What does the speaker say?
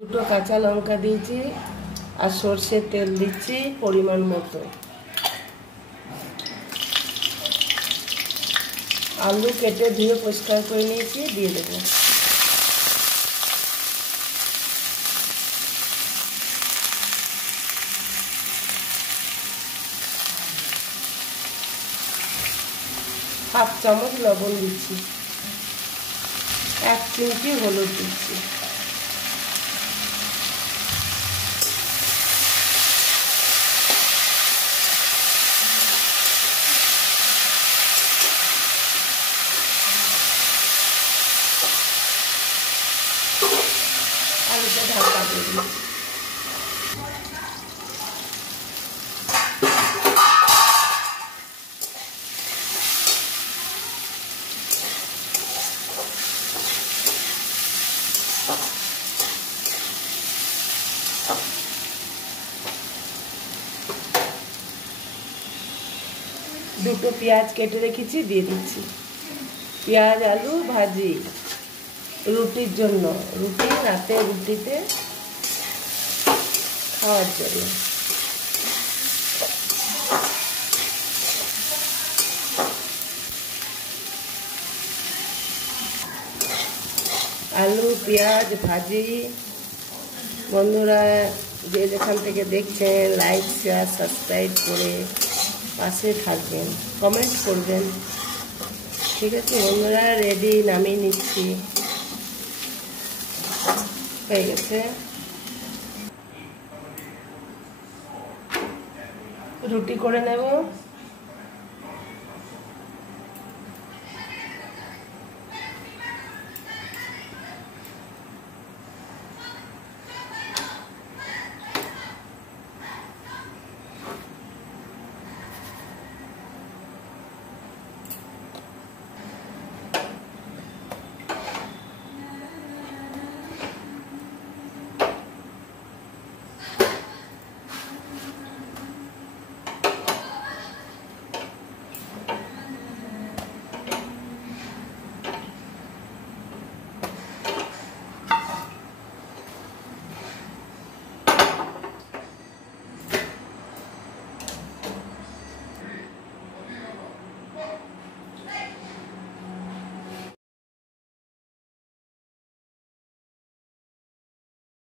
দুটো কাঁচা লঙ্কা দিয়েছি আর সরষের তেল দিচ্ছি পরিমাণ মতো। আলু কেটে ধুয়ে পরিষ্কার করে নিয়েছি, দিয়ে দেবো। হাফ চামচ লবণ দিচ্ছি, 1 চিমটি হলুদ দিচ্ছি। আলুটা ঢাকা দিয়ে দিচ্ছি। দুটো পেঁয়াজ কেটে রেখেছি, দিয়ে দিচ্ছি। পেঁয়াজ আলু ভাজি রুটির জন্য, রাতে রুটিতে খাওয়ার জন্য। আলু পেঁয়াজ ভাজি। বন্ধুরা যে যেখান থেকে দেখছেন লাইক শেয়ার সাবস্ক্রাইব করে পাশে থাকবেন, কমেন্ট করবেন। ঠিক আছে বন্ধুরা, রেডি, নামিয়ে নিচ্ছি। হয়ে গেছে। রুটি করে নেব।